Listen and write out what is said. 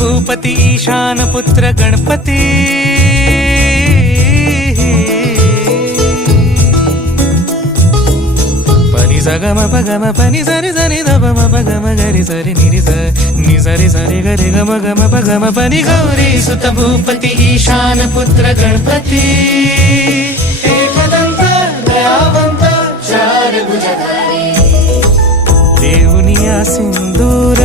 भूपती ईशान पुत्र गणपती पनि सगम पगम पनि सरि सरि ध म पगम गरि सरि नि सरि सरि गरि गम गम पगम पनि गौरी सुत भूपती ईशान पुत्र गणपती एकदंत दयावंत चार भुजधारी देऊनिया सिंदूर